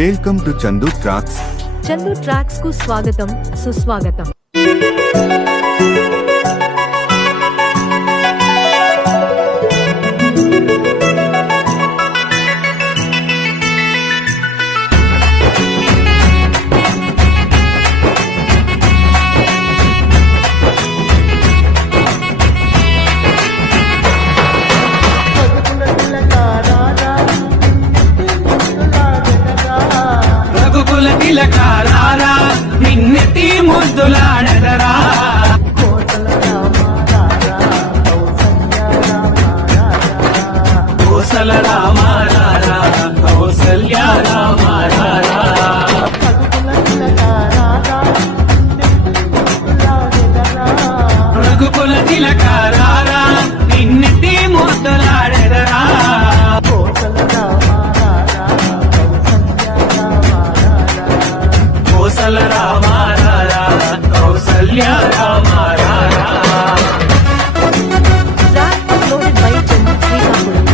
Welcome to Chandu tracks. Chandu tracks కు స్వాగతం, సుస్వాగతం. తిలకారారా నిన్నెత్తి ముద్దులాడదరా కోసల రామారారా కౌసల్య రామారారా రఘుకుల తిలకారారా నిన్నెత్తి ముద్దులాడదరా కోసల రామారారా కౌసల్య రామారారా. Track uploaded by Chandu Srikakulam.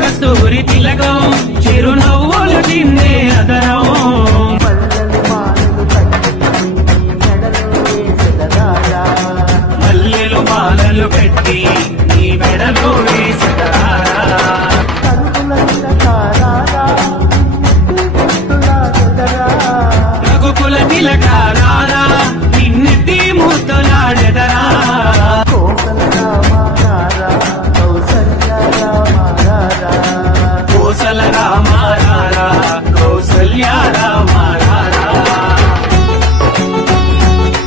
కస్తూరి తిలకం చిరునవ్వులు తిన్నే అదరం మల్లెలు మాలలు పెట్టి నీ మెడలో వేసదారా రఘుకుల తిలకారారా నిన్నెత్తి ముద్దులాడెదరా కోసల రామారారా కౌసల్య రామారారా.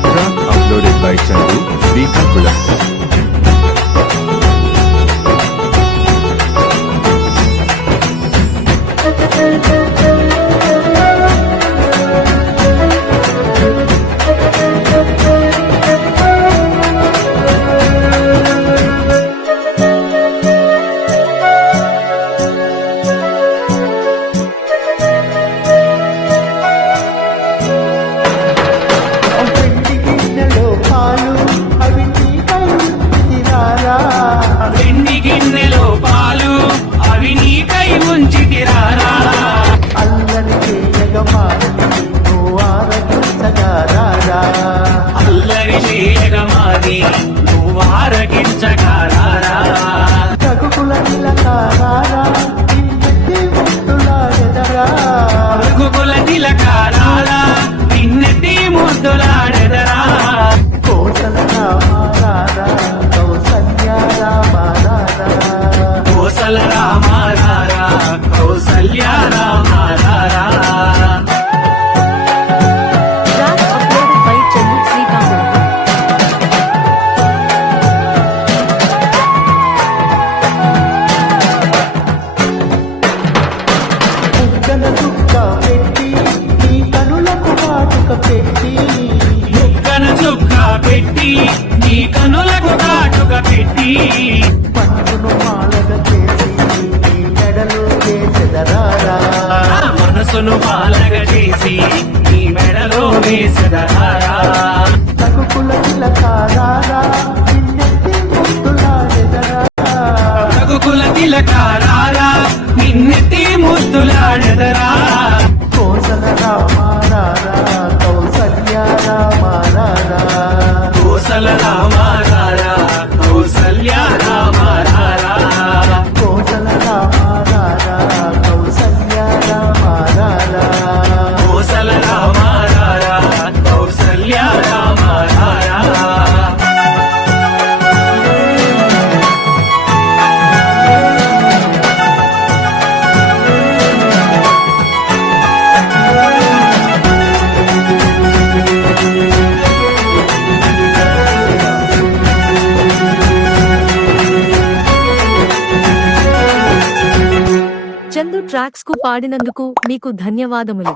Track uploaded by Chandu Srikakulam. వెండి గిన్నెలో పాలు అవి నీకై ఉంచి తిరారా అల్లరి చేయగమాది నువ్వు ఆరగించగారారా రఘుకుల తిలకారారా నిన్నెత్తి ముద్దులాడెదరా కోసల రామారారా కౌసల్య రామారారా. Track uploaded by Chandu Srikakulam. ముక్కన చుక్క పెట్టి నీ కనులకు కాటుక పెట్టి మనసును పాలగ చేసి నీ మెడలో వేసదరారా రఘుకుల తిలకారారా నిన్నెత్తి ముద్దులాడెదరా కోసల రామారారా కౌసల్య రామారారా. కోసల రామారారా కౌసల్య రామారారా. చందు ట్రాక్స్ కు పాడినందుకు మీకు ధన్యవాదములు.